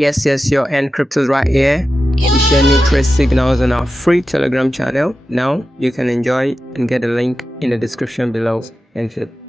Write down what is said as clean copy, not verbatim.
Yes, your encrypted right here. We share new trace signals on our free Telegram channel. Now you can enjoy and get a link in the description below. Thank you.